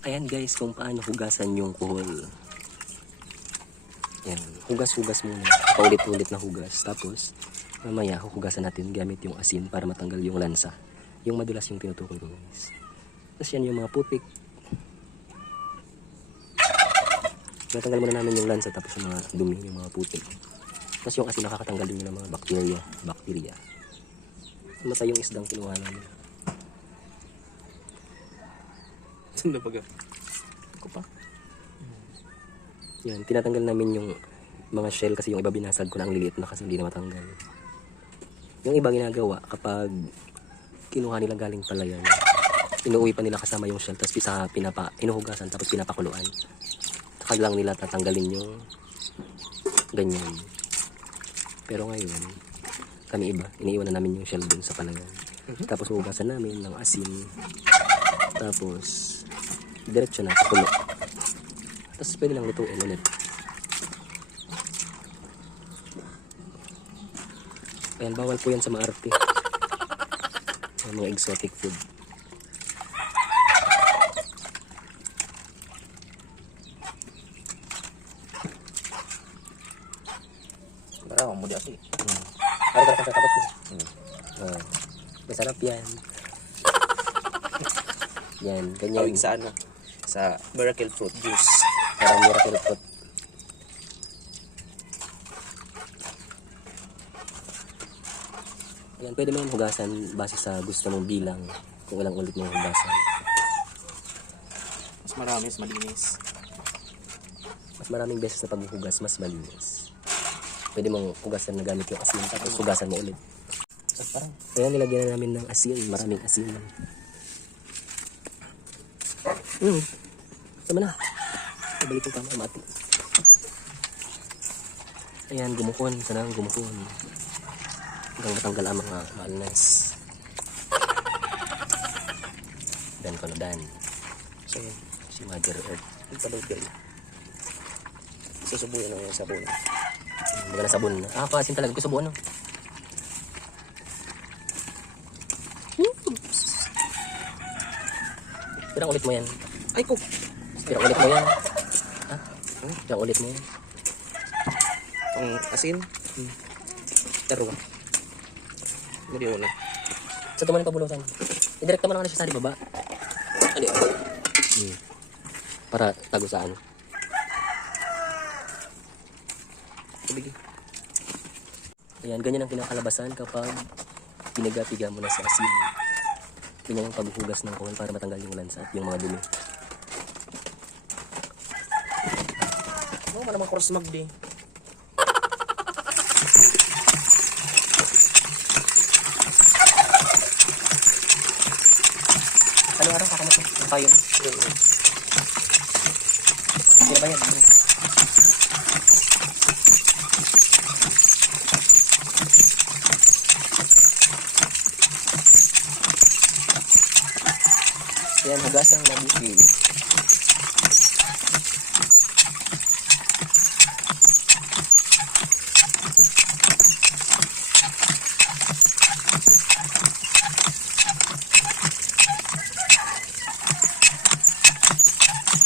Ayan guys, kung paano hugasan yung kuhol. Yan, hugas-hugas muna. Paulit-ulit na hugas. Tapos, mamaya huhugasan natin gamit yung asin para matanggal yung lansa. Yung madulas yung tinutukoy ko guys. Tapos yan yung mga putik. Natanggal muna namin yung lansa tapos yung mga dumi, yung mga putik. Tapos yung asin nakakatanggal din yung mga bakterya. Matay yung isdang kinuha namin. Saan na baga? Ako pa. Yan, tinatanggal namin yung mga shell kasi yung iba binasag ko na ang liliit na kasi hindi na matanggal. Yung iba ginagawa kapag kinuha nila galing palayan, inuuwi pa nila kasama yung shell tapos inuhugasan tapos pinapakuluan. Saka lang nila tatanggalin yung ganyan. Pero ngayon, kami iba, iniiwan na namin yung shell dun sa palayan. Tapos hugasan namin ng asin. Tapos diretso na kulo. Tapos pwede lang lutuin ulit. Ayan, bawal po yan sa maarte. Mga exotic food. Parang mo di asi. Para ka sa tapos mo. Masarap yan. Yan, ganyan. Tawag sa ano? Sa miracle fruit juice. Parang miracle fruit. Yan, pwede mo yung hugasan base sa gusto mong bilang. Kung ilang ulit mo yung hugasan. Mas marami, mas malinis. Mas maraming beses na paghuhugas, mas malinis. Pwede mong hugasan na gamit yung asin, tapos hugasan mo ulit. Parang Kaya nilagyan na namin ng asin, maraming asin. Tama na. Nabalik yung kama, mati. Ayan, gumukon. Sanang gumukon. Hanggang matanggal ang mga malnas. Dan ko na dan. so, Si Mother Earth. ipaload kayo. Susubuyan lang yung sabon. Baga na sabon. Asin talaga ko sabon. No? Pirang ulit mo yan. Ay ko! Pirang ulit mo yan. Ha? Pirang ulit mo yan. Ang asin. Pero ba? Hindi yun na. Sa tumanin pabulutan. Idirekta mo na siya sa di baba. Ano yun? Para tago sa ano. Tubig. Ayan, ganyan ang kinakalabasan kapag pinaga-piga mo na sa asin. Ganyan ang paghuhugas ng kuhol para matanggal yung lansa at yung mga dumi. Oo, naman cross magdi. Ano araw kakamat mo? Ang payon. Hindi na ba yan? Ayan, hugasang mabuti.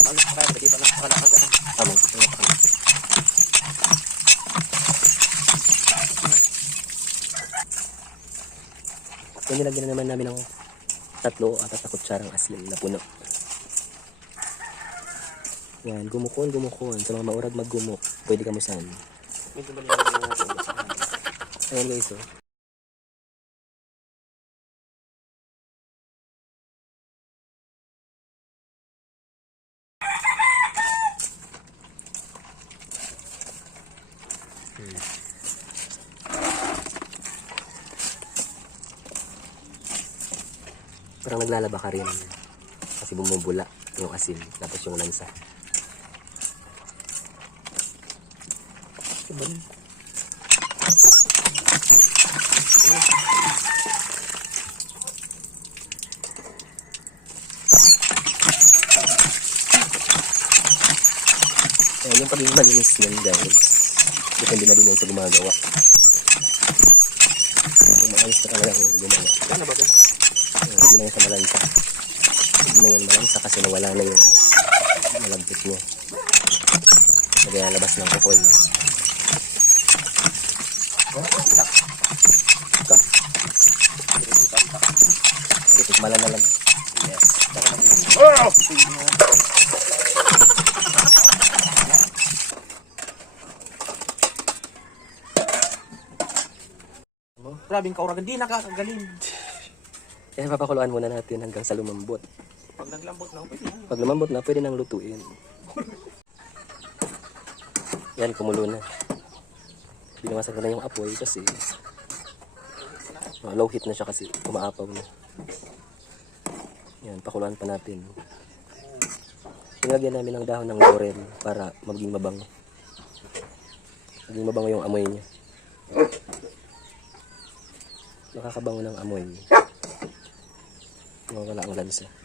Ano pa kaya? Hindi pa nakalakag. Amo. Yan, nilagyan na naman namin ng 3 o 4 na kutsarang asin na puno. Yan, gumukon. Sa mga maurag maggumok, pwede kamusan. Medyo ba nila yung Ayan guys, oh. Parang naglalaba ka rin. Kasi bumubula yung asin, tapos yung lansa. Diba? Ayan, yung pagiging malinis yan guys. Depende na din yan sa gumagawa. Kung maayos na talagang gumawa. Ano ba ito? Hindi na yan sa malansa. Hindi na yan malansa kasi nawala na yung malagkit niya. Naglalabas ng kukol. Tikmala na lang. Yes. Grabing kauragan, di nakakagaling. Kaya papakuluan muna natin hanggang sa lumambot. Pag naglambot na, pwede na. Pag lumambot na, pwede nang lutuin. Yan, kumulo na. Binawasan ko na yung apoy kasi low heat na siya kasi umaapaw na. Yan, pakuluan pa natin. Nilagyan namin ng dahon ng laurel para maging mabango. Maging mabango yung amoy niya. Nakakabango ng amoy. Wala ang lansa.